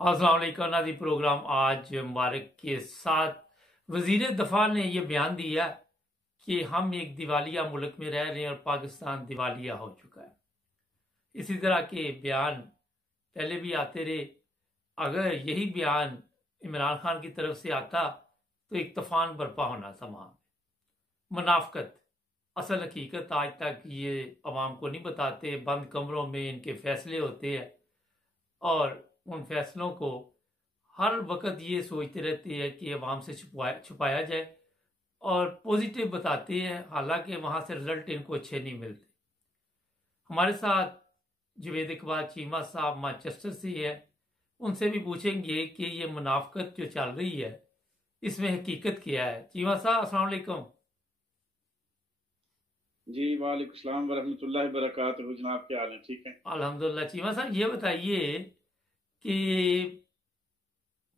अस्सलाम वालेकुम नाज़रीन। प्रोग्राम आज मुबारक के साथ वज़ीर दफ़ा ने यह बयान दिया कि हम एक दिवालिया मुल्क में रह रहे हैं और पाकिस्तान दिवालिया हो चुका है। इसी तरह के बयान पहले भी आते रहे। अगर यही बयान इमरान खान की तरफ से आता तो एक तूफान बर्पा होना था वहाँ पे। मुनाफकत, असल हकीकत आज तक ये अवाम को नहीं बताते। बंद कमरों में इनके फैसले होते हैं और उन फैसलों को हर वक्त ये सोचते रहते हैं कि अवाम से छुपाया जाए और पॉजिटिव बताते हैं, हालांकि वहाँ से रिजल्ट इनको अच्छे नहीं मिलते। हमारे साथ जवेद इकबाल चीमा साहब मैनचेस्टर से है, उनसे भी पूछेंगे कि ये मुनाफकत जो चल रही है इसमें हकीकत क्या है। चीमा साहब अस्सलाम वालेकुम। जी वालेकुम सलाम वरहमतुल्लाहि वबरकातुहू। जनाब क्या हाल है? ठीक है अल्हम्दुलिल्लाह। चीमा साहब ये बताइए कि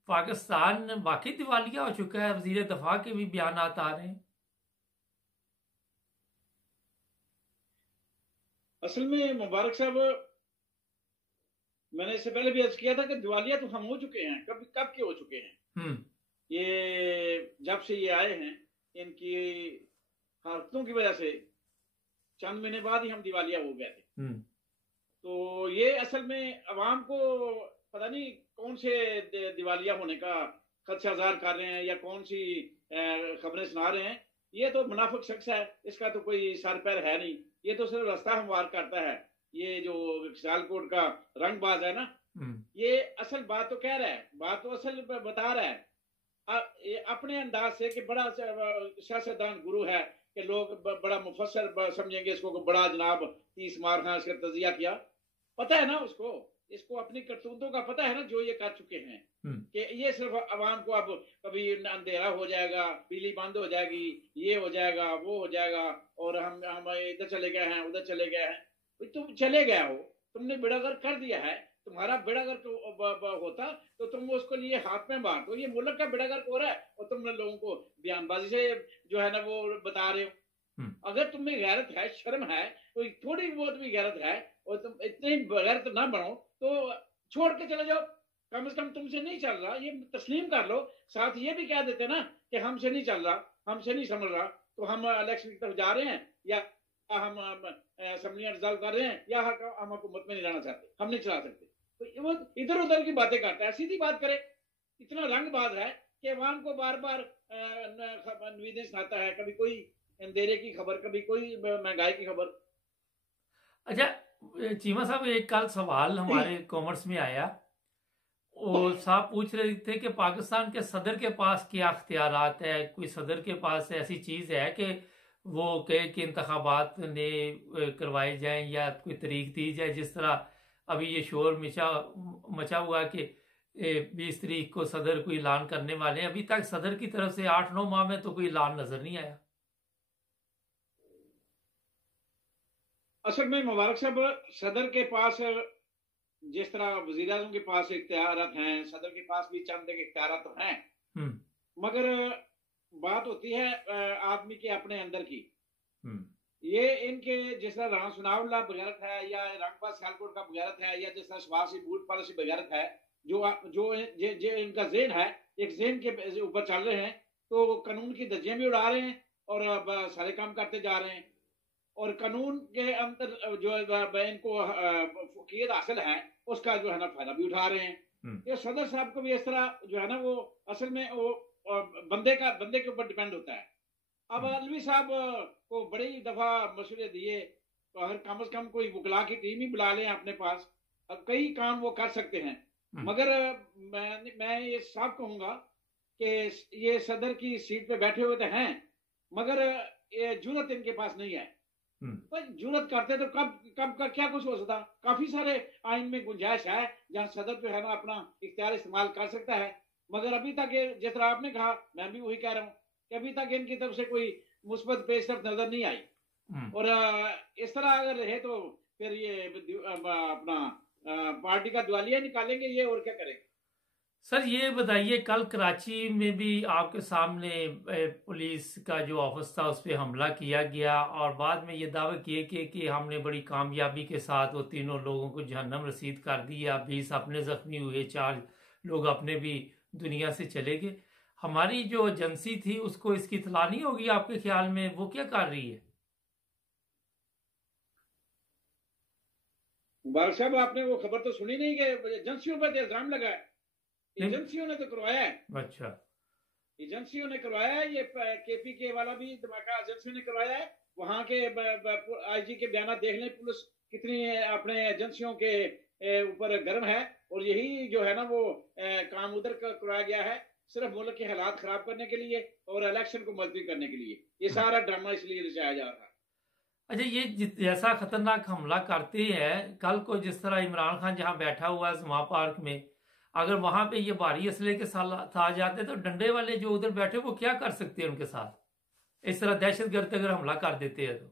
पाकिस्तान वाकई दिवालिया हो चुका है? वजीर दफा के भी बयान आ रहे हैं। असल में मुबारक साहब, मैंने इससे पहले भी अर्ज किया था कि दिवालिया तो हम हो चुके हैं। कब के हो चुके हैं। ये जब से ये आए हैं, इनकी हरकतों की वजह से चंद महीने बाद ही हम दिवालिया हो गए थे। तो ये असल में अवाम को पता नहीं कौन से दिवालिया होने का खदशा ज़ाहिर कर रहे हैं या कौन सी खबरें सुना रहे हैं। ये तो मुनाफिक शख्स है, इसका तो कोई सर पैर है नहीं। ये तो सिर्फ रास्ता हमवार करता है। ये जो सियालकोट का रंगबाज है ना, ये असल बात तो कह रहा है, बात तो असल बता रहा है अपने अंदाज से कि बड़ा सियासतदान गुरु है कि लोग बड़ा मुफस्सर समझेंगे इसको, बड़ा जनाब 30 मार खां इसका तजिया किया। पता है ना उसको, इसको अपनी करतूतों का पता है ना जो ये कर चुके हैं कि ये सिर्फ अवाम को अब कभी अंधेरा हो जाएगा, बिजली बंद हो जाएगी, ये हो जाएगा, वो हो जाएगा, और हम इधर चले गए हैं, उधर चले गए हैं। तुम चले गए हो, तुमने बेड़ागर कर दिया है। तुम्हारा बेड़ागर होता तो तुम उसको लिए हाथ में मार दो। ये मुल्क का बेड़ागर हो रहा है और तुम लोगों को बयानबाजी से जो है ना वो बता रहे हो। अगर तुम्हें गैरत है, शर्म है, कोई थोड़ी बहुत भी गैरत है और तुम इतनी गैरत ना बनो तो छोड़ के चले जाओ। कम से कम तुमसे नहीं चल रहा, ये तस्लीम कर लो। साथ ये भी कह देते ना कि हमसे नहीं चल रहा, हमसे नहीं समझ रहा, तो हम इलेक्शन की तरफ जा रहे हैं या हम असम्बलियां रिजॉल्व कर रहे हैं या हम हुकूमत में नहीं रहना चाहते, हम नहीं चला सकते। तो वो इधर उधर की बातें करता है, सीधी बात करे। इतना रंगबाज है कि अवाम को बार बार नवीदें सुनाता है, कभी कोई अंधेरे की खबर, कभी कोई महंगाई की खबर। अच्छा चीमा साहब, एक कल सवाल हमारे कॉमर्स में आया और साहब पूछ रहे थे कि पाकिस्तान के सदर के पास क्या अख्तियारात है। कोई सदर के पास ऐसी चीज है कि वो कहे कि इंतखाबात ने करवाए जाएं या कोई तारीख दी जाए? जिस तरह अभी ये शोर मचा हुआ कि 20 तारीख को सदर को ऐलान करने वाले हैं। अभी तक सदर की तरफ से 8-9 माह में तो कोई ऐलान नजर नहीं आया। असल में मुबारक साहब, सदर के पास जिस तरह वज़ीर आज़म के पास इख्तियारात हैं, सदर के पास भी चंद इख्तियारात तो हैं, मगर बात होती है आदमी के अपने अंदर की। ये इनके जिस तरह राना सुनाउल्लाह बगैरत है या रंगबाज सियालकोट का बगैरत है या जिस तरह शबासी बूट पॉलिसी बगैरत है, जो इनका जेन है, एक जेन के ऊपर चल रहे हैं, तो कानून की धज्जियां भी उड़ा रहे हैं और सारे काम करते जा रहे हैं। और कानून के अंदर जो इनको फकीयत हासिल है उसका जो है ना फायदा भी उठा रहे हैं। ये सदर साहब को भी इस तरह जो है ना वो असल में वो बंदे के ऊपर डिपेंड होता है। अब अलवी साहब को बड़ी दफा मशवरे दिए, तो हर कम से कम कोई वकला की टीम ही बुला लें अपने पास, कई काम वो कर सकते हैं। मगर मैं ये साफ कहूंगा कि ये सदर की सीट पे बैठे हुए तो हैं, मगर ये जुर्रत इनके पास नहीं है। तो जरूरत करते तो कब का क्या कुछ हो सकता। काफी सारे आइन में गुंजाइश है जहां सदर जो है ना अपना इख्तियार इस्तेमाल कर सकता है, मगर अभी तक जिस तरह आपने कहा, मैं भी वही कह रहा हूँ कि अभी तक इनकी तरफ से कोई मुस्बत पेशरफ नजर नहीं आई। और इस तरह अगर रहे तो फिर ये अपना पार्टी का दिवालिया निकालेंगे ये, और क्या करेंगे। सर ये बताइए, कल कराची में भी आपके सामने पुलिस का जो ऑफिस था उस पर हमला किया गया और बाद में ये दावे किए कि हमने बड़ी कामयाबी के साथ वो तीनों लोगों को जहन्नम रसीद कर दिया। 20 अपने जख्मी हुए, 4 लोग अपने भी दुनिया से चले गए। हमारी जो एजेंसी थी उसको इसकी इत्तला नहीं होगी आपके ख्याल में? वो क्या कर रही है? मुबारक साहब, आपने वो खबर तो सुनी नहीं कि एजेंसियों पर इल्जाम लगा है? एजेंसियों ने तो करवाया है। अच्छा, एजेंसियों ने करवाया है। ये KPK वाला भी धमाका एजेंसियों ने करवाया है। वहां के IG के बयान देख लें, पुलिस कितनी अपने एजेंसियों के ऊपर गर्म है। और यही जो है ना वो काम उधर करवाया गया है, सिर्फ मुल्क के हालात खराब करने के लिए और इलेक्शन को मुलतवी करने के लिए। ये सारा ड्रामा इसलिए रचाया जा रहा है। अच्छा, ये जैसा खतरनाक हमला करते हैं, कल को जिस तरह इमरान खान जहां बैठा हुआ है जुमा पार्क में, अगर वहां पे ये भारी असले के साथ आ जाते तो डंडे वाले जो उधर बैठे वो क्या कर सकते हैं उनके साथ? इस तरह दहशतगर्द अगर हमला कर देते हैं तो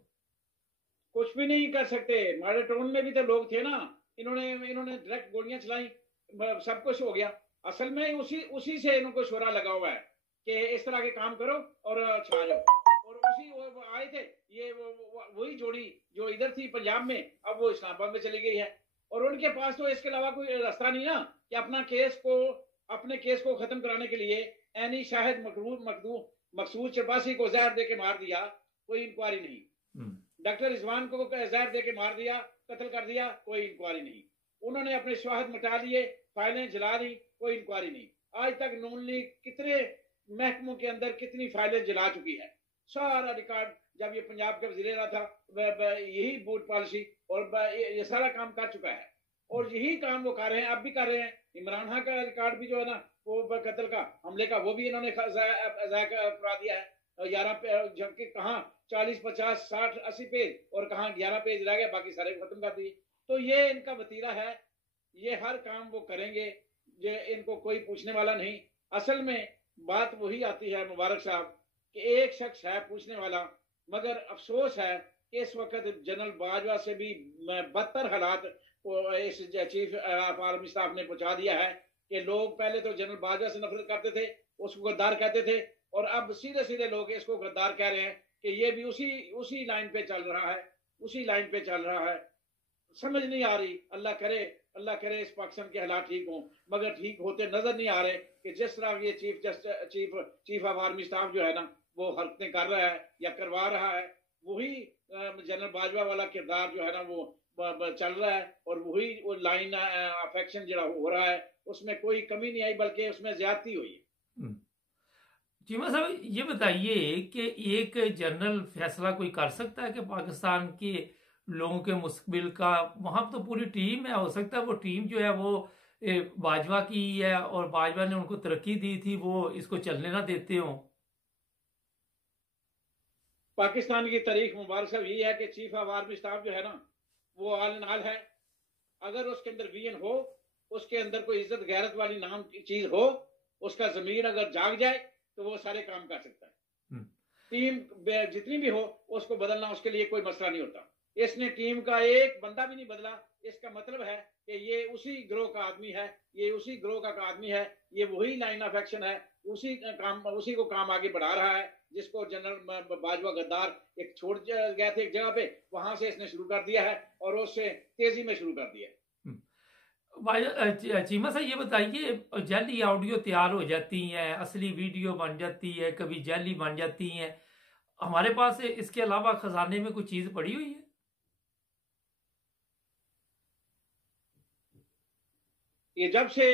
कुछ भी नहीं कर सकते। माराटोन में भी तो लोग थे ना, इन्होंने डायरेक्ट गोलियां चलाई, सब कुछ हो गया। असल में उसी से इनको शोरा लगा हुआ है कि इस तरह के काम करो और छा जाओ। और उसी वो आए थे, ये वही जोड़ी जो इधर थी पंजाब में, अब वो इस्लामाबाद में चली गई है। और उनके पास तो इसके अलावा कोई रास्ता नहीं ना कि अपने केस को खत्म कराने के लिए एनी शाहिद मकसूद चरपासी को जहर दे के मार दिया, कोई इंक्वायरी नहीं। डॉक्टर रिजवान को जहर दे के मार दिया, कत्ल कर दिया, कोई इंक्वायरी नहीं। उन्होंने अपने शवाहिद मिटा लिए, फाइलें जला दी, कोई इंक्वायरी नहीं। आज तक नून लीग कितने महकमों के अंदर कितनी फाइलें जला चुकी है, सारा रिकॉर्ड। जब ये पंजाब का वजीर रहा था, यही बूट पॉलिसी और ये सारा काम कर चुका है। और यही काम वो कर रहे हैं, अब भी कर रहे हैं। इमरान खान का रिकॉर्ड भी जो है ना वो कत्ल का हमले का, वो भी इन्होंने ज़ाया करा दिया है। 11 जबकि कहाँ 40 50 60 80 पेज और कहाँ 11 पेज रह गए, बाकी सारे खत्म कर दिए। तो ये इनका वतीरा है, ये हर काम वो करेंगे, ये इनको कोई पूछने वाला नहीं। असल में बात वही आती है मुबारक साहब कि एक शख्स है पूछने वाला, मगर अफसोस है कि इस वक्त जनरल बाजवा से भी बदतर हालात इस चीफ ऑफ आर्मी स्टाफ ने पहुंचा दिया है कि लोग पहले तो जनरल बाजवा से नफरत करते थे, उसको गद्दार कहते थे, और अब सीधे सीधे लोग इसको गद्दार कह रहे हैं कि ये भी उसी लाइन पे चल रहा है, उसी लाइन पे चल रहा है। समझ नहीं आ रही। अल्लाह करे इस पाकिस्तान के हालात ठीक हों, मगर ठीक होते नजर नहीं आ रहे कि जिस तरह ये चीफ ऑफ आर्मी स्टाफ जो है ना वो हरकतें कर रहा है या करवा रहा है, वही जनरल बाजवा वाला किरदार जो है ना वो चल रहा है। और वही वो लाइन ऑफ एक्शन जो हो रहा है उसमें कोई कमी नहीं आई, बल्कि उसमें ज्यादती हुई है। चीमा साहब, ये बताइए कि एक जनरल फैसला कोई कर सकता है कि पाकिस्तान के लोगों के मुस्तकबिल का? वहां तो पूरी टीम है, हो सकता है वो टीम जो है वो बाजवा की है और बाजवा ने उनको तरक्की दी थी, वो इसको चलने ना देते हो। पाकिस्तान की तारीख मुबारक साहब ये है कि चीफ ऑफ आर्मी स्टाफ जो है ना वो आल इन आल है। अगर उसके अंदर विजन हो, उसके अंदर कोई इज्जत गैरत वाली नाम की चीज हो, उसका जमीर अगर जाग जाए तो वो सारे काम कर सकता है। टीम जितनी भी हो उसको बदलना उसके लिए कोई मसला नहीं होता। इसने टीम का एक बंदा भी नहीं बदला, इसका मतलब है कि ये उसी ग्रोह का आदमी है, ये उसी ग्रोह का आदमी है, ये वही लाइन ऑफ एक्शन है, उसी को काम आगे बढ़ा रहा है जिसको जनरल बाजवा गद्दार एक छोड़ गया थे एक जगह पे, वहां से इसने शुरू कर दिया है और उससे तेजी में शुरू कर दिया है। चीमा साहब, ये बताइए, जाली ऑडियो तैयार हो जाती हैं, असली वीडियो बन जाती है, कभी जाली बन जाती हैं, हमारे पास इसके अलावा खजाने में कोई चीज पड़ी हुई है? ये जब से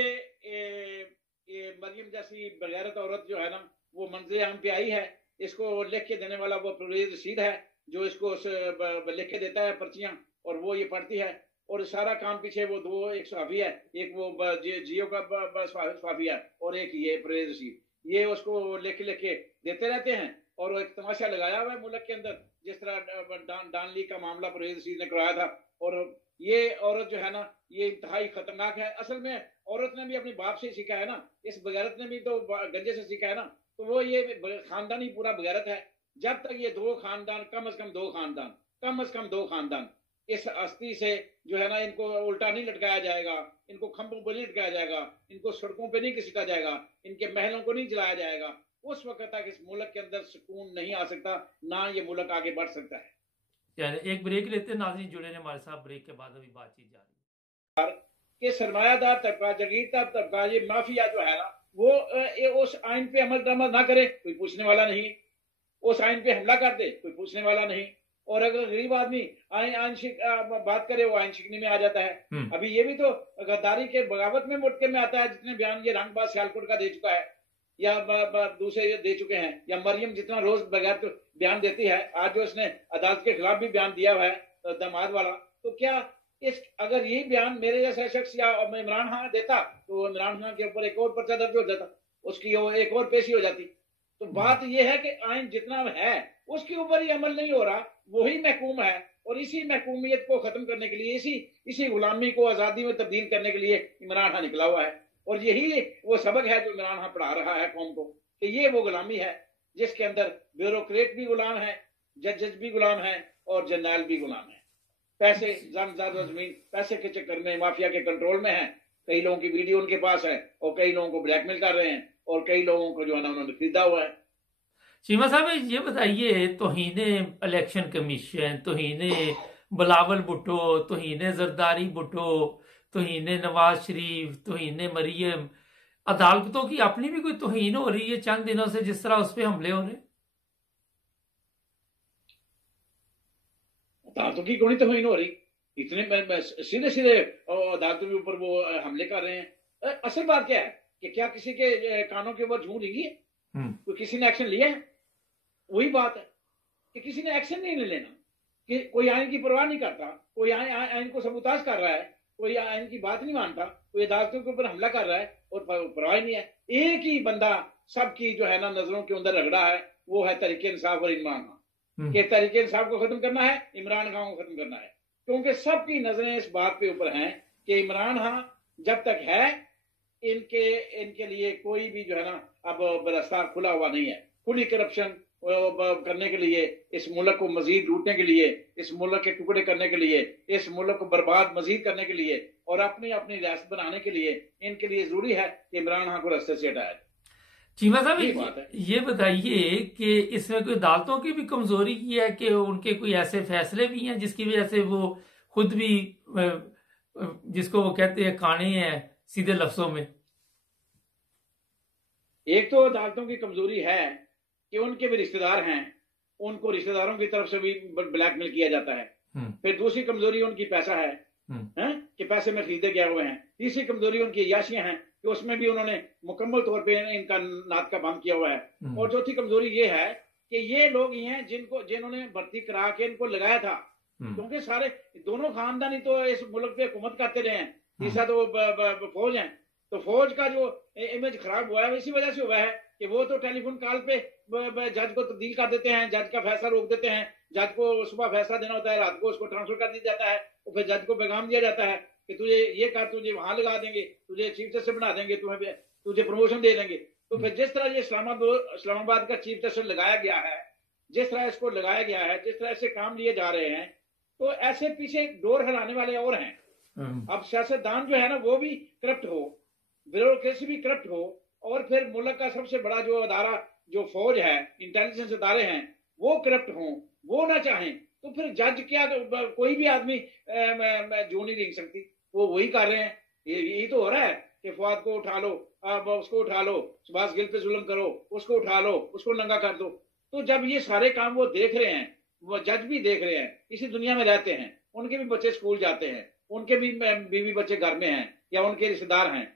ये मरियम जैसी बगैरत औरत जो है ना वो मंजिल आम पे आई है, इसको लिख के देने वाला वो परवेज रशीद है जो इसको लिख के देता है पर्चियां, और वो ये पढ़ती है। और सारा काम पीछे वो एक सहाफी है, एक वो जियो का सहाफी है और एक ये परवेज रशीद, ये उसको लिख के देते रहते हैं। और एक तमाशा लगाया हुआ है मुल्क के अंदर, जिस तरह डान लीग का मामला परवेज रशीद ने करवाया था। और ये औरत जो है ना ये इंतहाई खतरनाक है। असल में औरत ने भी अपने बाप से सीखा है ना, इस बगैरत ने भी तो गंजे से सीखा है ना, तो वो ये खानदान ही पूरा बगैरत है। जब तक ये दो खानदान कम से कम दो खानदान इस हस्ती से जो है ना इनको उल्टा नहीं लटकाया जाएगा, इनको खंभों पर नहीं लटकाया जाएगा, इनको सड़कों पे नहीं घसीटा जाएगा, इनके महलों को नहीं जलाया जाएगा, उस वक्त तक इस मुल्क के अंदर सुकून नहीं आ सकता, ना ये मुल्क आगे बढ़ सकता है। यानी एक ब्रेक लेते हैं, नाज़रीन जुड़े ने हमारे साथ, ब्रेक के बाद अभी बातचीत जारी है। कि सरमायादार तबका, जागीरदार तबका, ये माफिया जो है ना, वो उस आइन पे अमल ना करे, कोई पूछने वाला नहीं। उस आइन पे हमला कर दे, कोई पूछने वाला नहीं। और अगर गरीब आदमी आइन बात करे, वो आइन शिकने में आ जाता है। अभी ये भी तो गद्दारी के बगावत में मुटके में आता है, जितने बयान ये रंगबाज सियालकोट का दे चुका है या दूसरे दे चुके हैं, या मरियम जितना रोज बगैर तो बयान देती है, आज जो उसने अदालत के खिलाफ भी बयान दिया हुआ है दामाद वाला, तो क्या अगर यही बयान मेरे जैसा शख्स या इमरान खान देता, तो इमरान खान के ऊपर एक और पर्चा दर्ज हो जाता, उसकी एक और पेशी हो जाती। तो बात यह है कि आइन जितना है उसके ऊपर ही अमल नहीं हो रहा, वही महकूम है। और इसी महकूमियत को खत्म करने के लिए, इसी गुलामी को आजादी में तब्दील करने के लिए इमरान खान निकला हुआ है। और यही वो सबक है जो इमरान खान पढ़ा रहा है कौम को, कि ये वो गुलामी है जिसके अंदर ब्यूरोक्रेट भी गुलाम है, जज भी गुलाम है और जर्नैल भी गुलाम है। पैसे जमीन पैसे के चक्कर में माफिया के कंट्रोल में है। कई लोगों की वीडियो उनके पास है और कई लोगों को ब्लैकमेल कर रहे हैं और कई लोगों को जो है ना उन्होंने खरीदा हुआ है। चीमा साहब ये बताइए, तौहीने इलेक्शन कमीशन, तौहीने बिलावल भुट्टो, तौहीने जरदारी भुट्टो, तौहीने नवाज शरीफ, तौहीने मरियम, अदालतों की अपनी भी कोई तौहीन हो रही है चंद दिनों से, जिस तरह उस पर हमले हो रहे? अदालतों की कौन तौहीन हो रही? इतने सीधे सीधे अदालतों के ऊपर वो हमले कर रहे हैं। असल बात क्या है कि क्या किसी के कानों के ऊपर झूठ लगी है? कोई किसी ने एक्शन लिया है? वही बात है कि किसी ने एक्शन नहीं लेना, कि कोई आइन की परवाह नहीं करता, कोई आइन को सबूताज कर रहा है, कोई आइन की बात नहीं मानता, कोई अदालतों के ऊपर हमला कर रहा है और परवाह नहीं है। एक ही बंदा सबकी जो है ना नजरों के अंदर रगड़ा है, वो है तहरीक इंसाफ और इमरान खान। कि तहरीक इंसाफ को खत्म करना है, इमरान खान को खत्म करना है, क्योंकि सबकी नजरें इस बात पे ऊपर हैं कि इमरान खान जब तक है, इनके लिए कोई भी जो है ना अब रास्ता खुला हुआ नहीं है। खुली करप्शन करने के लिए, इस मुल्क को मजीद लूटने के लिए, इस मुल्क के टुकड़े करने के लिए, इस मुल्क को बर्बाद मजीद करने के लिए और अपनी रियासत बनाने के लिए, इनके लिए जरूरी है कि इमरान खान को रास्ते से हटाया। चीमा साहब ये बताइए कि इसमें कोई अदालतों की भी कमजोरी की है कि उनके कोई ऐसे फैसले भी हैं जिसकी वजह से वो खुद भी, जिसको वो कहते हैं काने हैं सीधे लफ्जों में? एक तो अदालतों की कमजोरी है कि उनके भी रिश्तेदार हैं, उनको रिश्तेदारों की तरफ से भी ब्लैकमेल किया जाता है। फिर दूसरी कमजोरी उनकी पैसा है कि पैसे में खरीदे गए हुए हैं। तीसरी कमजोरी उनकी याशियां हैं कि उसमें भी उन्होंने मुकम्मल तौर पे इनका नाद का बंद किया हुआ है। और चौथी कमजोरी ये है कि ये लोग ही हैं जिन्होंने भर्ती करा के इनको लगाया था, क्योंकि सारे दोनों खानदान ही तो इस मुल्क पे हुकूमत करते रहे हैं। तीसरा तो फौज है, तो फौज का जो इमेज खराब हुआ है इसी वजह से हुआ है कि वो तो टेलीफोन कॉल पे जज को तब्दील कर देते हैं, जज का फैसला रोक देते हैं। जज को सुबह फैसला देना होता है, रात को उसको ट्रांसफर कर दिया जाता है, और फिर जज को पैगाम दिया जाता है कि तुझे ये कर, तुझे वहां लगा देंगे, तुझे चीफ जस्टिस बना देंगे, तुझे प्रमोशन दे देंगे। तो फिर जिस तरह ये इस्लामाबाद का चीफ जस्टिस लगाया गया है, जिस तरह इसको लगाया गया है, जिस तरह से काम लिए जा रहे हैं, तो ऐसे पीछे डोर हिलाने वाले और हैं। अब सियासतदान जो है ना वो भी करप्ट हो, ब्यूरोक्रेसी भी करप्ट हो, और फिर मुल्क का सबसे बड़ा जो अदारा जो फौज है, इंटेलिजेंस अदारे हैं, वो करप्ट हों, वो ना चाहें, तो फिर जज क्या, कोई भी आदमी जो नहीं देख सकती, वो वही कर रहे हैं। यही तो हो रहा है कि फवाद को उठा लो, अब उसको उठा लो, सुभाष गिल पे जुल्म करो, उसको उठा लो, उसको नंगा कर दो। तो जब ये सारे काम वो देख रहे हैं, वो जज भी देख रहे हैं, इसी दुनिया में रहते हैं, उनके भी बच्चे स्कूल जाते हैं, उनके भी बीवी बच्चे घर में हैं या उनके रिश्तेदार हैं।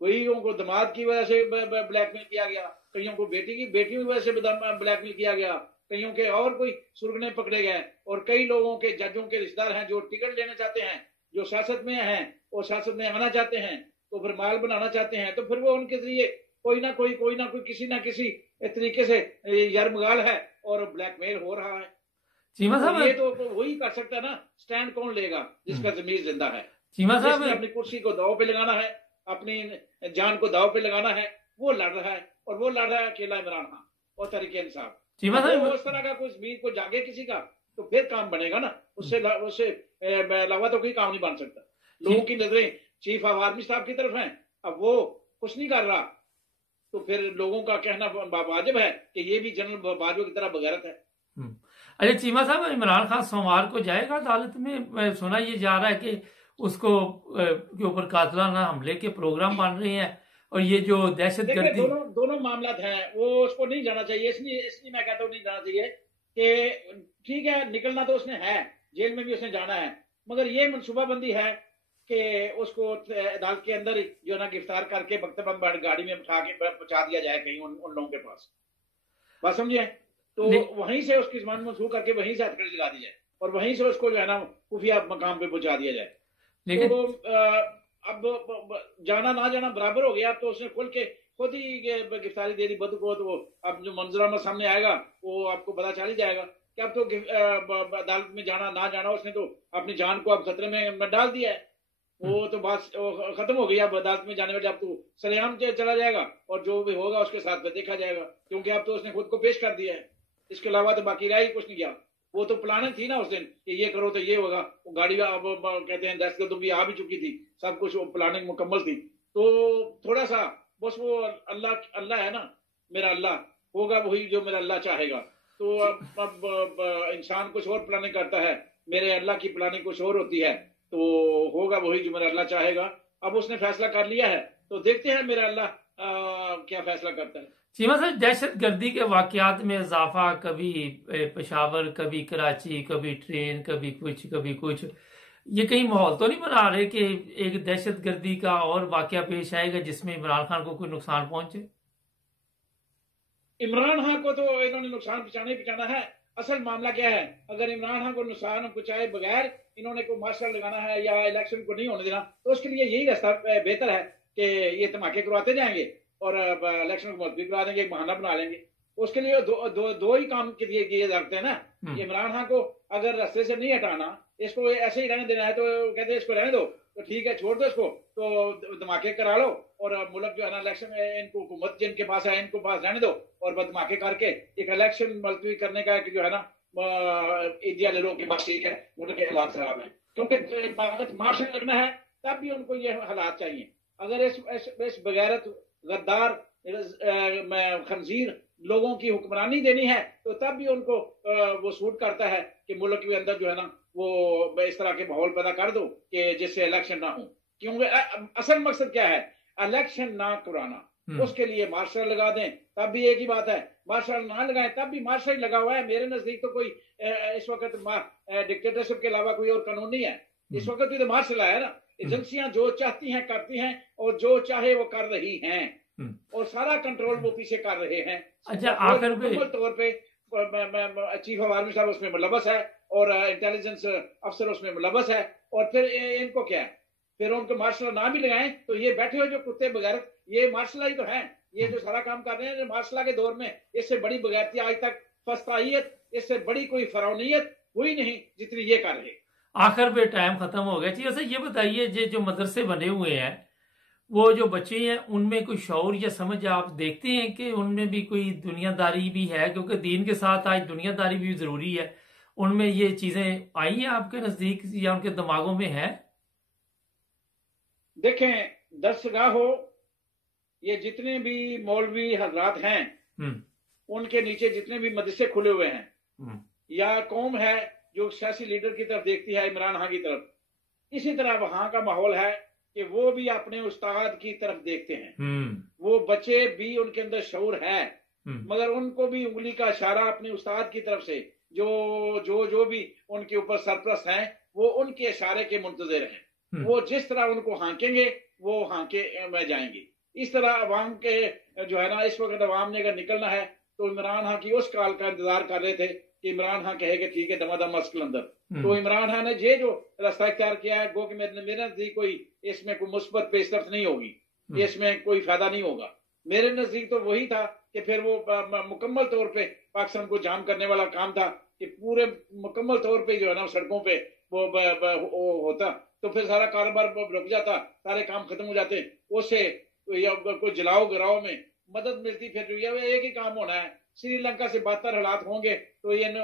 कईयों को दामाद की वजह से ब्लैकमेल किया गया, कईयों को बेटी की वजह से ब्लैकमेल किया गया, कईयों के और कोई सुर्गने पकड़े गए, और कई लोगों के जजों के रिश्तेदार हैं जो टिकट लेना चाहते हैं, जो सियासत में हैं और सियासत में आना चाहते हैं, तो फिर माल बनाना चाहते हैं, तो फिर वो उनके जरिए कोई ना कोई किसी ना किसी तरीके से यरमगाल है और ब्लैकमेल हो रहा है। चीमा साहब ये तो वही कर सकता है ना, स्टैंड कौन लेगा जिसका जमीर जिंदा है। चीमा साहब अपनी कुर्सी को दाव पे लगाना है, अपनी जान को दाव पे लगाना है, वो लड़ रहा है, और वो लड़ रहा है अकेला इमरान खान और तहरीक इंसाफ। उस तरह का कोई जमीर को जागे किसी का, तो फिर काम बनेगा ना, उससे अलावा तो कोई काम नहीं बन सकता। लोगों की नजरें चीफ ऑफ आर्मी स्टाफ की तरफ हैं, अब वो कुछ नहीं कर रहा, तो फिर लोगों का कहना वाजिब है कि ये भी जनरल बाजवा की तरह बगैरत है। अच्छा चीमा साहब, इमरान खान सोमवार को जाएगा अदालत में? सुना ये जा रहा है कि उसको के ऊपर कातलाना हमले के प्रोग्राम बन रहे हैं। और ये जो दहशतगर्दी, दोनों मामला हैं, वो उसको नहीं जाना चाहिए। इसलिए मैं कहता हूँ नहीं जाना चाहिए कि ठीक है, निकलना तो उसने है, जेल में भी उसने जाना है, मगर ये मनसूबाबंदी है कि उसको अदालत के अंदर जो ना गिरफ्तार करके बख्तबंद गाड़ी में उठा के पहुंचा दिया जाए कहीं उन लोगों के पास, बात समझे? तो वहीं से उसकी जबान मंसूख करके वहीं से हथकड़ी दिला दी जाए और वहीं से उसको जो है ना खुफिया मकाम पे पहुंचा दिया जाए। लेकिन तो अब जाना ना जाना बराबर हो गया। तो उसने खुद ही गिरफ्तारी दे दी बद को। तो अब जो मंजरामा सामने आएगा वो आपको पता चल ही जाएगा कि अब तो अदालत में जाना ना जाना उसने तो अपनी जान को अब खतरे में डाल दिया है। वो तो बात खत्म हो गई। अब अदालत में जाने वाले अब तो सरेआम चला जाएगा और जो भी होगा उसके साथ में देखा जाएगा, क्योंकि अब तो उसने खुद को पेश कर दिया है। इसके अलावा तो बाकी रहा ही कुछ नहीं किया। वो तो प्लानिंग थी ना उस दिन कि ये करो तो ये होगा। वो गाड़ी अब कहते हैं दहशतगर्दों की आ भी चुकी थी, सब कुछ प्लानिंग मुकम्मल थी। तो थोड़ा सा बस वो अल्लाह है ना, मेरा अल्लाह होगा वही जो मेरा अल्लाह चाहेगा। तो अब इंसान कुछ और प्लानिंग करता है, मेरे अल्लाह की प्लानिंग कुछ और होती है। तो होगा वही जो मेरा अल्लाह चाहेगा। अब उसने फैसला कर लिया है तो देखते हैं मेरा अल्लाह क्या फैसला करता है। चीमा साहब, दहशत गर्दी के वाकयात में इजाफा, कभी पेशावर, कभी कराची, कभी ट्रेन, कभी कुछ, ये कहीं माहौल तो नहीं बना रहे कि एक दहशत गर्दी का और वाकया पेश आएगा जिसमें इमरान खान को कोई नुकसान पहुंचे? इमरान खान को तो इन्होंने नुकसान पहुंचाना है। असल मामला क्या है, अगर इमरान खान को नुकसान पहुंचाए बगैर इन्होंने को मार्शल लगाना है या इलेक्शन को नहीं होने देना, तो उसके लिए यही रास्ता बेहतर है कि ये धमाके करवाते जाएंगे और इलेक्शन को मुलतवी करा देंगे, एक बहाना बना लेंगे। उसके लिए दो ही काम किए जाते हैं ना। इमरान खान को अगर रास्ते से नहीं हटाना, इसको ऐसे ही रहने देना है, तो कहते हैं इसको रहने दो, तो ठीक है छोड़ दो इसको, तो धमाके करा लो और मुल्क जो है ना इलेक्शन में इनको हुकूमत जिनके पास है इनको पास रहने दो और धमाके करके एक इलेक्शन मुलतवी करने का जो है ना इंडिया ले लो कि बस ठीक है मुल्क के हालात खराब है। क्योंकि मार्शल लगना है तब भी उनको ये हालात चाहिए। अगर इस बगैरत गद्दार खंजीर लोगों की हुक्मरानी देनी है तो तब भी उनको वो सूट करता है कि मुल्क के अंदर जो है ना वो इस तरह के माहौल पैदा कर दो कि जिससे इलेक्शन ना हो। क्योंकि असल मकसद क्या है, इलेक्शन ना कराना। उसके लिए मार्शल लगा दें तब भी एक ही बात है, मार्शल ना लगाएं तब भी मार्शल लगा हुआ है। मेरे नजदीक तो कोई इस वक्त डिक्टेटरशिप के अलावा कोई और कानून नहीं है। इस वक्त भी तो मार्शल आया ना। एजेंसियां जो चाहती हैं करती हैं और जो चाहे वो कर रही हैं और सारा कंट्रोल वो पीछे कर रहे हैं। अच्छा, आखिर तौर पे चीफ ऑफ आर्मी साहब उसमें मुलव्वस है और इंटेलिजेंस अफसर उसमें मुलव्वस है। और फिर इनको क्या है, फिर उनको मार्शल ना भी लगाएं तो ये बैठे हुए जो कुत्ते बगैरत ये मार्शल ही तो हैं। ये जो सारा काम कर रहे हैं मार्शल के दौर में, इससे बड़ी बगैरती आज तक फस्तायत, इससे बड़ी कोई फरौनियत हुई नहीं जितनी ये कर रहे। आखिर पे टाइम खत्म हो गया। जी, ये बताइए जो मदरसे बने हुए हैं, वो जो बच्चे हैं उनमें कोई शौर या समझ आप देखते हैं कि उनमें भी कोई दुनियादारी भी है? क्योंकि दीन के साथ आज दुनियादारी भी जरूरी है। उनमें ये चीजें आई हैं आपके नजदीक या उनके दिमागों में है? देखें, दरसगाह हो ये जितने भी मौलवी हजरात हैं उनके नीचे जितने भी मदरसे खुले हुए हैं या कौम है जो सियासी लीडर की तरफ देखती है इमरान खान की तरफ, इसी तरह वहां का माहौल है कि वो भी अपने उस्ताद की तरफ देखते हैं। वो बच्चे भी उनके अंदर शऊर है, मगर उनको भी उंगली का इशारा अपने उस्ताद की तरफ से जो भी उनके ऊपर सरप्रस्त हैं वो उनके इशारे के मुंतजिर हैं। वो जिस तरह उनको हांकेंगे वो हांके में जाएंगे। इस तरह अवाम के जो है ना, इस वक्त अवाम ने अगर निकलना है तो इमरान खान की उस काल का इंतजार कर रहे थे कि इमरान खान कहेगा ठीक है दमादम मस्क अंदर। तो इमरान खान ने ये जो रास्ता इख्तियार किया है, गो कि मेरे नजदीक कोई इसमें कोई मुस्बत पेशरफ्त नहीं होगी, इसमें कोई फायदा नहीं होगा। मेरे नजदीक तो वही था कि फिर वो मुकम्मल तौर पे पाकिस्तान को जाम करने वाला काम था कि पूरे मुकम्मल तौर पे जो है ना सड़कों पे वो होता तो फिर सारा कारोबार रुक जाता, सारे काम खत्म हो जाते। उससे कोई जलाओ गिराओ में मदद मिलती। फिर एक ही काम होना है, श्रीलंका से बदतर हालात होंगे तो इन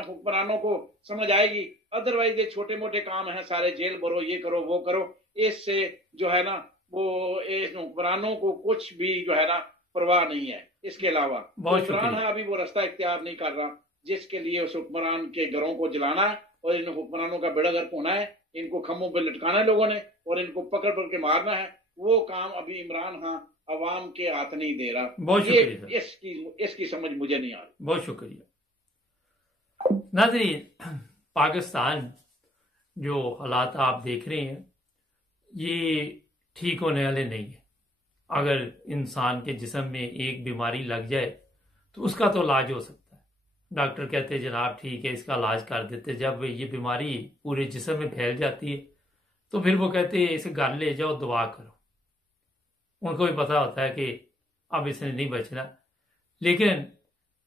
हुक्मरानों को समझ आएगी। अदरवाइज ये छोटे मोटे काम हैं सारे, जेल भरो, ये करो वो करो, इससे जो है ना वो इन हुक्मरानों को कुछ भी जो है ना परवाह नहीं है। इसके अलावा इमरान है अभी वो रास्ता इख्तियार नहीं कर रहा जिसके लिए उस हुक्मरान के घरों को जलाना है और इन हुक्मरानों का बेड़ा गर्क होना है। इनको खम्भों पे लटकाना है लोगों ने और इनको पकड़ पकड़ के मारना है, वो काम अभी इमरान खान अवाम के हाथ नहीं दे रहा। बहुत शुक्रिया, इसकी समझ मुझे नहीं आ रही। बहुत शुक्रिया। नाज़रीन, पाकिस्तान जो हालात आप देख रहे हैं ये ठीक होने वाले नहीं है। अगर इंसान के जिस्म में एक बीमारी लग जाए तो उसका तो इलाज हो सकता है, डॉक्टर कहते हैं जनाब ठीक है इसका इलाज कर देते। जब ये बीमारी पूरे जिस्म में फैल जाती है तो फिर वो कहते हैं इसे घर ले जाओ दुआ करो। उनको भी पता होता है कि अब इसने नहीं बचना, लेकिन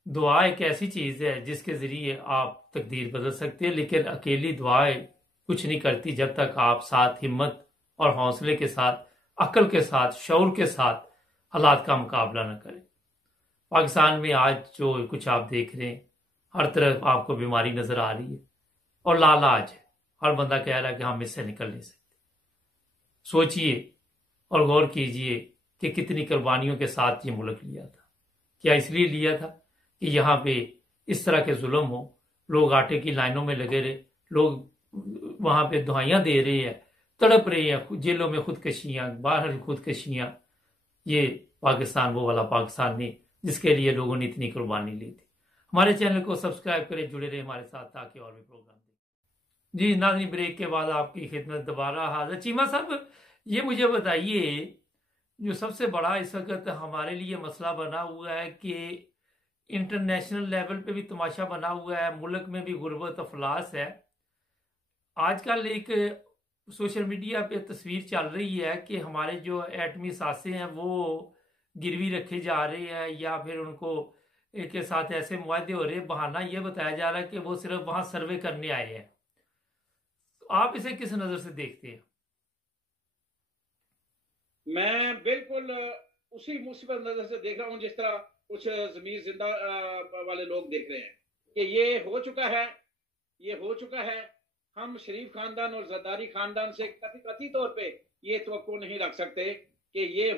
दुआ एक ऐसी चीज़ है जिसके ज़रिए आप तकदीर बदल सकते हैं। लेकिन अकेली दुआएं कुछ नहीं करती जब तक आप साथ हिम्मत और हौसले के साथ, अक्ल के साथ, शऊर के साथ हालात का मुकाबला न करें। पाकिस्तान में आज जो कुछ आप देख रहे हैं, हर तरफ आपको बीमारी नज़र आ रही है और लालाज है। हर बंदा कह रहा है कि हम इससे निकल नहीं सकते। सोचिए और गौर कीजिए कि कितनी कुर्बानियों के साथ ये मुल्क लिया था। क्या इसलिए लिया था कि यहाँ पे इस तरह के जुल्म हो, लोग आटे की लाइनों में लगे रहे, लोग वहाँ पे दुआइयाँ दे रहे हैं, तड़प रहे हैं, जेलों में खुदकशियाँ, बाहर खुदकशियाँ। ये पाकिस्तान वो वाला पाकिस्तान नहीं जिसके लिए लोगों ने इतनी कुर्बानी ली थी। हमारे चैनल को सब्सक्राइब करें, जुड़े रहे हमारे साथ ताकि और भी प्रोग्राम देखें। जी नाज़रीन, ब्रेक के बाद आपकी खिदमत दोबारा हाजिर। चीमा साहब, ये मुझे बताइए, जो सबसे बड़ा इस वक्त हमारे लिए मसला बना हुआ है कि इंटरनेशनल लेवल पे भी तमाशा बना हुआ है, मुल्क में भी गुर्बत अफलास है। आजकल एक सोशल मीडिया पे तस्वीर चल रही है कि हमारे जो एटमी सासे हैं वो गिरवी रखे जा रहे हैं या फिर उनको के साथ ऐसे मुआहदे हो रहे हैं। बहाना ये बताया जा रहा है कि वो सिर्फ वहां सर्वे करने आए हैं। तो आप इसे किस नजर से देखते हैं? मैं बिल्कुल उसी मुसीबत नजर से देख रहा हूँ जिस तरह कुछ जमीन जिंदा वाले लोग देख रहे हैं कि ये हो चुका है। हम शरीफ खानदान और जरदारी खानदान से कतई तौर पे ये तवक्को नहीं रख सकते कि ये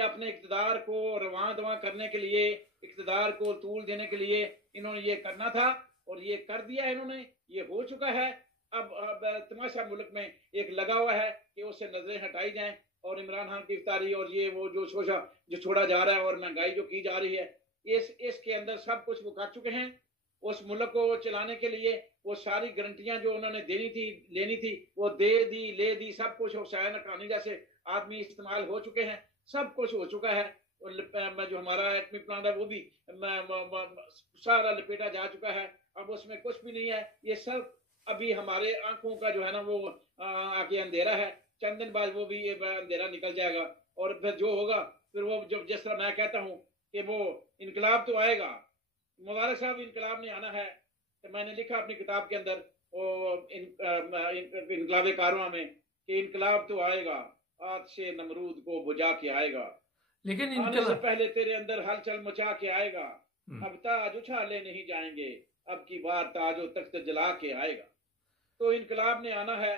अपने इक़्तिदार को रवां दवा करने के लिए, इक़्तिदार को तूल देने के लिए इन्होंने ये करना था और ये कर दिया इन्होंने। ये हो चुका है। अब तमाशा मुल्क में एक लगा हुआ है कि उससे नजरें हटाई जाएं और इमरान खान की इफ्तारी और ये वो जो छोड़ा जा रहा है और महंगाई जो की जा रही है, इसके अंदर सब कुछ वो कर चुके हैं। उस मुल्क को चलाने के लिए वो सारी गारंटियां जो उन्होंने लेनी थी वो ले दी। सब कुछ शायद कहानी जैसे आदमी इस्तेमाल हो चुके हैं, सब कुछ हो चुका है। और जो हमारा एटमी प्लांट है वो भी सारा लपेटा जा चुका है। अब उसमें कुछ भी नहीं है। ये सब अभी हमारे आंखों का जो है ना वो आगे अंधेरा है। चंद दिन बाद वो भी ये अंधेरा निकल जाएगा और फिर जो होगा फिर वो जब जिस तरह मैं कहता हूँ कि वो इनकलाब तो आएगा। मुबारक साहब, इनकलाब ने आना है। तो मैंने लिखा अपनी किताब के अंदर इनकलाब कारवां में कि इनकलाब तो आएगा, आज से नमरूद को बुझा के आएगा, लेकिन आने से पहले तेरे अंदर हलचल मचा के आएगा। अब ताज उछाले नहीं जाएंगे, अब की बार ताजो तख्त जला के आएगा। तो इनकलाब ने आना है।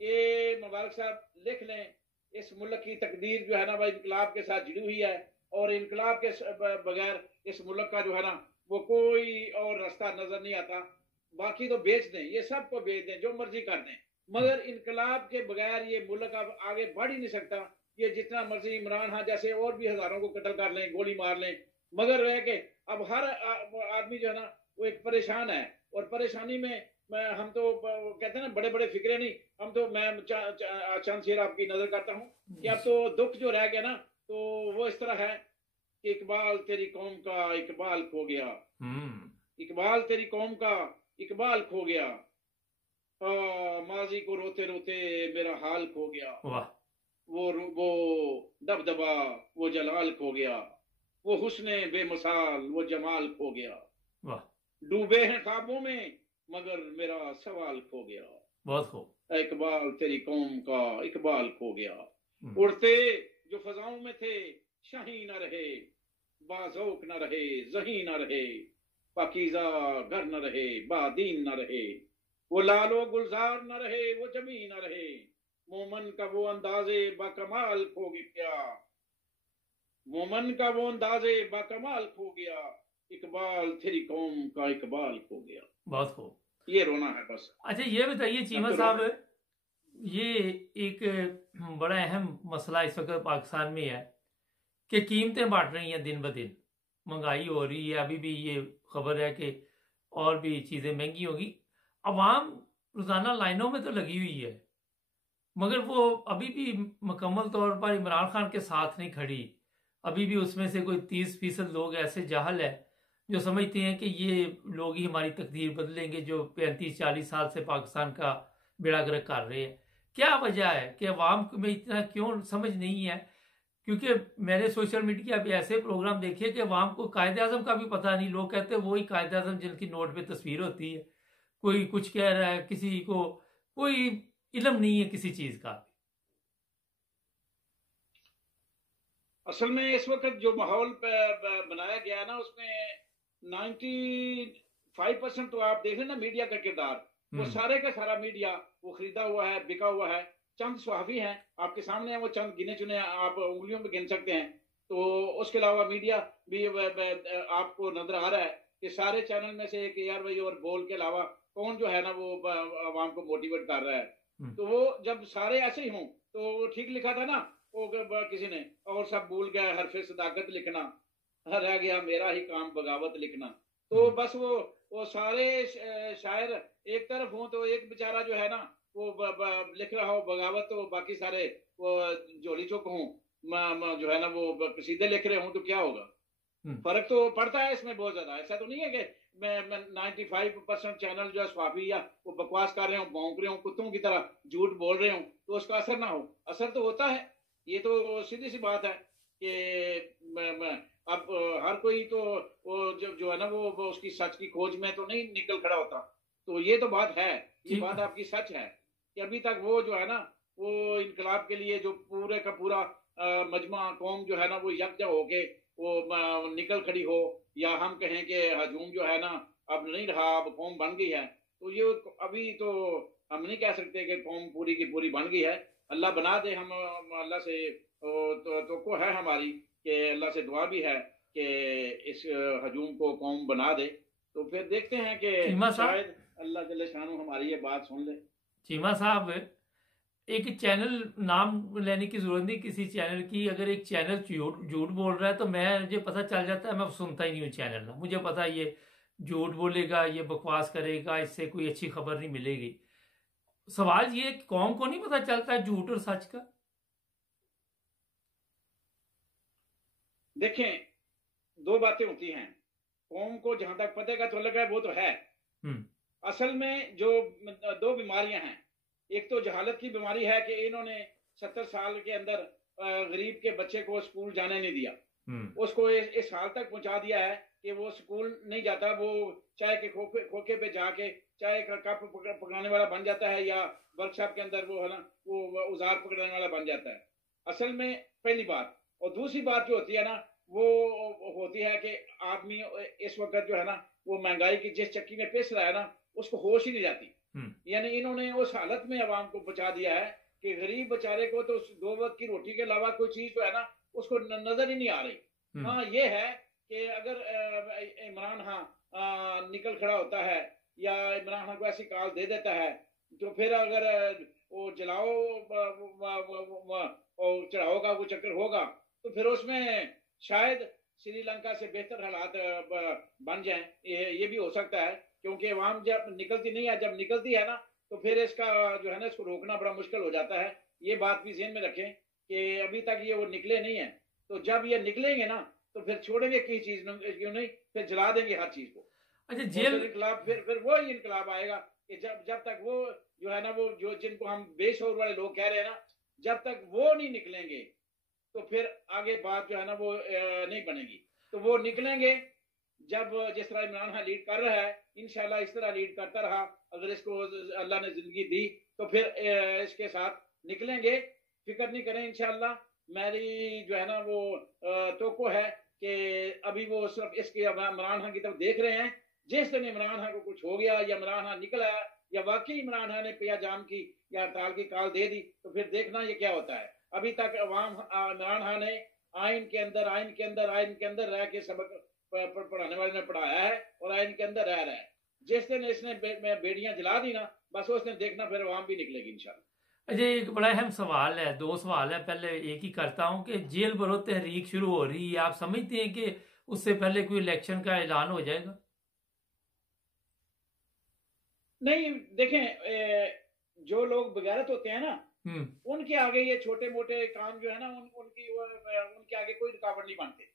ये मुबारक साहब लिख लें, इस मुल्क की तकदीर जो है ना वह इनकलाब के साथ जुड़ी हुई है और इनकलाब के बगैर इस मुल्क का जो है ना वो कोई और रास्ता नजर नहीं आता। बाकी तो बेच दें, ये सबको बेच दें, जो मर्जी कर दें, मगर इनकलाब के बगैर ये मुल्क अब आगे बढ़ ही नहीं सकता। ये जितना मर्जी इमरान खान जैसे और भी हजारों को कत्ल कर लें, गोली मार लें, मगर रह के अब हर आदमी जो है ना वो एक परेशान है। और परेशानी में हम तो कहते हैं ना बड़े बड़े फिक्रे नहीं, हम तो मैं चंद शेर आपकी नजर करता हूँ कि अब तो दुख जो रह गया ना तो वो इस तरह है कि इकबाल तेरी कौम का इकबाल खो गया, इकबाल तेरी कौम का इकबाल खो गया, माजी को रोते रोते मेरा हाल खो गया, वो दबदबा वो जलाल खो गया, वो हुस्ने बेमिसाल वो जमाल खो गया, डूबे हैं ख्वाबों में मगर मेरा सवाल खो गया। बहुत खूब। इकबाल तेरी कौम का इकबाल खो गया। उड़ते जो फजाओं में थे शाही न रहे, बाज़ौक न रहे, ज़ही न रहे, पाकीज़ा घर न रहे, बादीन न रहे, वो लालो गुलजार न रहे, वो जमी न रहे, मोमन का वो अंदाजे बाकमाल खो गया, मोमन का वो अंदाजे बाकमाल खो गया, इकबाल तेरी कौम का इकबाल खो गया। बहुत खूब। ये रोना है बस। अच्छा ये बताइए चीमा साहब, ये एक बड़ा अहम मसला इस वक्त पाकिस्तान में है कि कीमतें बढ़ रही हैं दिन ब दिन, महंगाई हो रही है। अभी भी ये खबर है कि और भी चीज़ें महंगी होगी। अवाम रोज़ाना लाइनों में तो लगी हुई है, मगर वो अभी भी मुकम्मल तौर पर इमरान खान के साथ नहीं खड़ी। अभी भी उसमें से कोई 30% लोग ऐसे जाहल है जो समझते हैं कि ये लोग ही हमारी तकदीर बदलेंगे, जो 35-40 साल से पाकिस्तान का बेड़ा गर्क कर रहे हैं। क्या वजह है कि अवाम में इतना क्यों समझ नहीं है? क्योंकि मैंने सोशल मीडिया पे ऐसे प्रोग्राम देखे कि अवाम को कायदे आजम का भी पता नहीं। लोग कहते हैं वही कायदे आजम जिनकी नोट पे तस्वीर होती है, कोई कुछ कह रहा है, किसी को कोई इल्म नहीं है किसी चीज का। असल में इस वक्त जो माहौल बनाया गया ना, उसमें 95% तो आप देख लें ना, मीडिया का किरदार वो सारे का सारा मीडिया वो खरीदा हुआ है, बिका हुआ है। चंद सहाफी हैं आपके सामने हैं, वो चंद गिने चुने आप उंगलियों में गिन सकते हैं। तो उसके अलावा मीडिया भी आपको नजर आ रहा है कि सारे चैनल में से एक यार भाई और बोल के अलावा कौन जो है ना वो आवाम को मोटिवेट कर रहा है। तो वो जब सारे ऐसे ही हों तो ठीक लिखा था ना वो किसी ने, और सब भूल गया हरफे सदाकत लिखना, रह गया मेरा ही काम बगावत लिखना। तो बस वो सारे शायर एक तरफ हों तो एक बेचारा जो है ना वो लिख रहा हो बगावत, तो बाकी सारे वो झोली चौक हों जो है ना वो कसीदे लिख रहे हों, तो क्या होगा? फर्क तो पड़ता है इसमें बहुत ज्यादा। ऐसा तो नहीं है कि मैं 95% चैनल जो है स्वाफी या वो बकवास कर रहे हो, भौंक रहे हो, कुत्तों की तरह झूठ बोल रहे हो तो उसका असर ना हो। असर तो होता है, ये तो सीधी सी बात है कि अब हर कोई तो वो जो है ना वो उसकी सच की खोज में तो नहीं निकल खड़ा होता। तो ये तो बात है, ये बात आपकी सच है कि अभी तक वो जो है ना वो इनकलाब के लिए जो पूरे का पूरा मजमा कौम जो है ना वो यकजा होके वो निकल खड़ी हो, या हम कहें कि हजूम जो है ना अब नहीं रहा, अब कौम बन गई है। तो ये अभी तो हम नहीं कह सकते कि कौम पूरी की पूरी बन गई है। अल्लाह बना दे, हम अल्लाह से तो है हमारी कि अल्लाह से दुआ भी है कि इस हजूम को कौम बना दे। तो फिर देखते हैं कि शायद अल्लाह जल्ले शानू हमारी ये बात सुन ले। चीमा साहब, एक चैनल नाम लेने की जरूरत नहीं किसी चैनल की। अगर एक चैनल झूठ बोल रहा है तो मुझे पता चल जाता है, मैं सुनता ही नहीं हूँ चैनल ना। मुझे पता है ये झूठ बोलेगा, ये बकवास करेगा, इससे कोई अच्छी खबर नहीं मिलेगी। सवाल ये कौम को नहीं पता चलता है झूठ और सच का? देखें, दो बातें होती हैं। कौम को जहां तक पते का तो लगा है वो तो है। असल में जो दो बीमारियां हैं, एक तो जहालत की बीमारी है कि इन्होंने 70 साल के अंदर गरीब के बच्चे को स्कूल जाने नहीं दिया, उसको इस हाल तक पहुंचा दिया है कि वो स्कूल नहीं जाता। वो चाय के खोखे पे जाके चाय का कप पकड़ाने वाला बन जाता है, या वर्कशॉप के अंदर वो है ना वो औजार पकड़ाने वाला बन जाता है। असल में पहली बात। और दूसरी बात जो होती है ना वो होती है कि आदमी इस वक्त जो है ना वो महंगाई की जिस चक्की में पिस रहा है ना उसको होश ही नहीं जाती। यानी इन्होंने उस हालत में अवाम को पहुंचा दिया है कि गरीब बेचारे को तो 2 वक्त की रोटी के अलावा कोई चीज जो है ना उसको नजर ही नहीं आ रही। हाँ ये है कि अगर इमरान खान निकल खड़ा होता है या इमरान खान को ऐसी कॉल दे देता है तो फिर अगर वो जलाओ और चढ़ाओ का वो चक्कर होगा तो फिर उसमें शायद श्रीलंका से बेहतर हालात बन जाएं। ये भी हो सकता है, क्योंकि अवाम जब निकलती नहीं है, जब निकलती है ना तो फिर इसका जो है ना इसको रोकना बड़ा मुश्किल हो जाता है। ये बात भी ज़हन में रखें कि अभी तक ये वो निकले नहीं है, तो जब ये निकलेंगे ना तो फिर छोड़ेंगे किसी चीज क्यों नहीं, फिर जला देंगे हर चीज को। अच्छा, जेल इनकलाब फिर वो ही इनकलाब आएगा कि जब तक वो जो है ना वो जो जिनको हम बेशऊर वाले लोग कह रहे हैं ना, जब तक वो नहीं निकलेंगे तो फिर आगे बात जो है ना वो नहीं बनेगी। तो वो निकलेंगे जब जिस तरह इमरान खान लीड कर रहा है, इंशाल्लाह इस तरह लीड करता रहा, अगर इसको अल्लाह ने जिंदगी दी तो फिर इसके साथ निकलेंगे। फिक्र नहीं करें, इंशाल्लाह मेरी जो है ना वो तोको है कि अभी वो सिर्फ इसके इमरान खान की तरफ देख रहे हैं। जिस दिन इमरान खान को कुछ हो गया या इमरान खान निकल आया या वाकई इमरान खान ने पिया जाम की या हड़ताल की कॉल दे दी तो फिर देखना ये क्या होता है। अभी तक अवाम इमरान खान ने आइन के अंदर रह के सबक पढ़ाने वाले ने पढ़ाया है और आइन के अंदर रह रहा है। जिस दिन इसने बेड़ियां जला दी ना बस उस दिन देखना फिर अवाम भी निकलेगी इंशाल्लाह। अच्छा, एक बड़ा अहम सवाल है, दो सवाल है, पहले एक ही करता हूं कि जेल भरो तहरीक शुरू हो रही है, आप समझते हैं कि उससे पहले कोई इलेक्शन का ऐलान हो जाएगा? नहीं, देखें, जो लोग बगैरत होते हैं ना, उनके आगे ये छोटे मोटे काम जो है ना, उनके आगे कोई रुकावट नहीं बनते।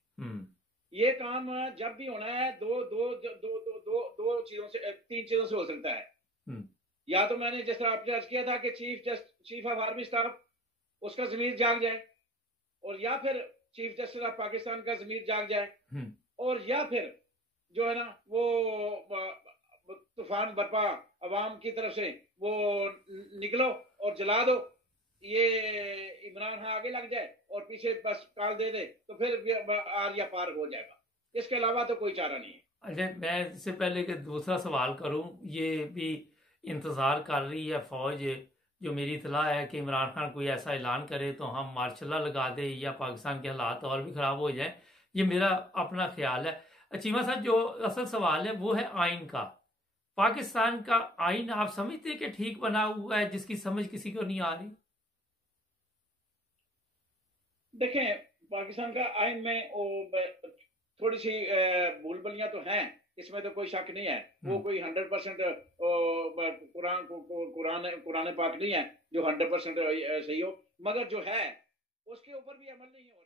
ये काम जब भी होना है दो दो दो दो दो दो, दो चीजों से, तीन चीजों से हो सकता है। या तो मैंने जैसा आपने अर्ज किया था कि चीफ ऑफ आर्मी स्टाफ उसका जमीर जाग जाए, और या फिर चीफ जस्टिस ऑफ पाकिस्तान का जमीर जाग जाए, और या फिर जो है ना वो तूफान बर्पा अवाम की तरफ से वो निकलो और जला दो, ये इमरान खान आगे लग जाए और पीछे बस काल दे दे, तो फिर आर या पार हो जाएगा। इसके अलावा तो कोई चारा नहीं है। अच्छा, मैं इससे पहले कि दूसरा सवाल करूं, ये भी इंतज़ार कर रही है फौज, जो मेरी इतला है कि इमरान खान कोई ऐसा ऐलान करे तो हम मार्शल लगा दे या पाकिस्तान के हालात और भी ख़राब हो जाए। ये मेरा अपना ख्याल है। चीमा साहब, जो असल सवाल है वो है आइन का। पाकिस्तान का आइन आप समझते हैं कि ठीक बना हुआ है, जिसकी समझ किसी को नहीं आ रही? देखें, पाकिस्तान का आइन में थोड़ी सी भूल-भुलैयां तो हैं, इसमें तो कोई शक नहीं है। वो कोई 100% कुरान पाक नहीं है जो 100% सही हो, मगर जो है उसके ऊपर भी अमल नहीं हो